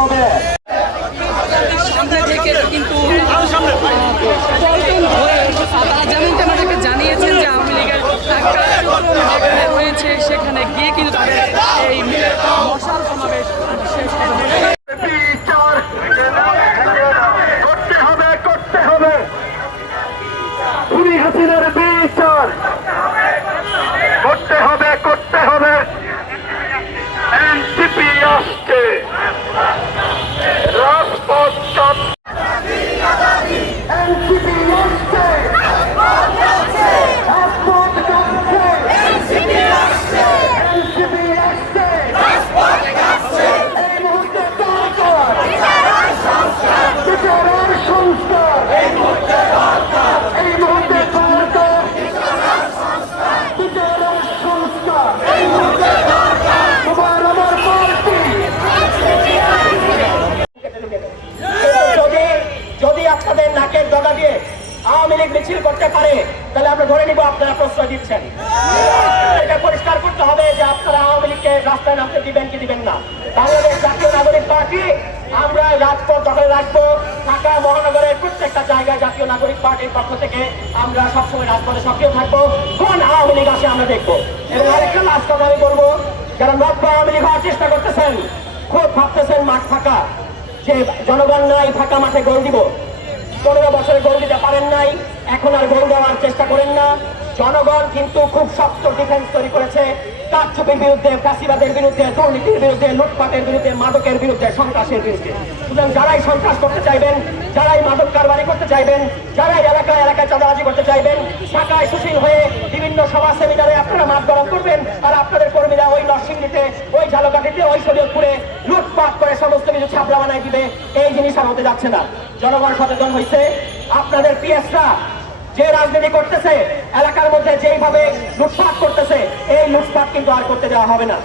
হবে। কিন্তু জানিয়েছেন যে আওয়ামী লীগের যেখানে রয়েছে সেখানে গিয়ে কিন্তু তাদের এই মশাল সমাবেশ শেষ হবে করতে হবে করতে হবে। আওয়ামী লীগ মিছিল করতে পারে, তাহলে আমরা ধরে নিব আপনারা প্রশ্রয় দিচ্ছেন। এটা পরিষ্কার করতে হবে যে আপনারা আওয়ামী লীগকে রাস্তায় নামতে দিবেন কি দিবেন না। বাংলাদেশ জাতীয় নাগরিক পার্টি, আমরা রাজপথ দখলে রাখব। ঢাকা মহানগরের প্রত্যেকটা জায়গায় জাতীয় নাগরিক পার্টির পক্ষ থেকে আমরা সবসময় রাজপথে সক্রিয় থাকব। কোন আওয়ামী লীগ আসে আমরা দেখব। এবং আরেকটা লাস্ট কথা আমি বলব, যারা নব্য আওয়ামী লীগ হওয়ার চেষ্টা করতেছেন, খুব ভাবতেছেন মাঠ ফাঁকা, যে জনগণ নাই, ফাঁকা মাঠে গোল দিব। পনেরো বছরে গোল দিতে পারেন নাই। এখন আর গোল দেওয়ার চেষ্টা করেন না। জনগণ কিন্তু খুব শক্ত ডিফেন্স তৈরি করেছে। কারচুপির বিরুদ্ধে ফাঁসিবাদের বিরুদ্ধে, দুর্নীতির বিরুদ্ধে, লুটপাটের বিরুদ্ধে, মাদকের বিরুদ্ধে, সন্ত্রাসের বিরুদ্ধে। সুতরাং যারাই সন্ত্রাস করতে চাইবেন, যারাই মাদক কারবারি করতে চাইবেন, যারাই এলাকায় এলাকায় চাঁদাবাজি করতে চাইবেন শাখায় সুশীল হয়ে বিভিন্ন সভা সেমিনারে আপনারা মাঠ গরম করবেন আর আপনাদের কর্মীরা ওই নরসিংদীতে, ওই ঝালকাঠিতে, ওই শরীয়তপুরে লুটপাট করে সমস্ত কিছু ছাপড়া বানাই দিবে। এই জিনিস আর হতে যাচ্ছে না। জনগণ সচেতন হয়েছে আপনাদের পিএসরা যে রাজনীতি করতেছে, এলাকার মধ্যে যেইভাবে লুটপাট করতেছে, এই লুটপাট কিন্তু আর করতে দেওয়া হবে না।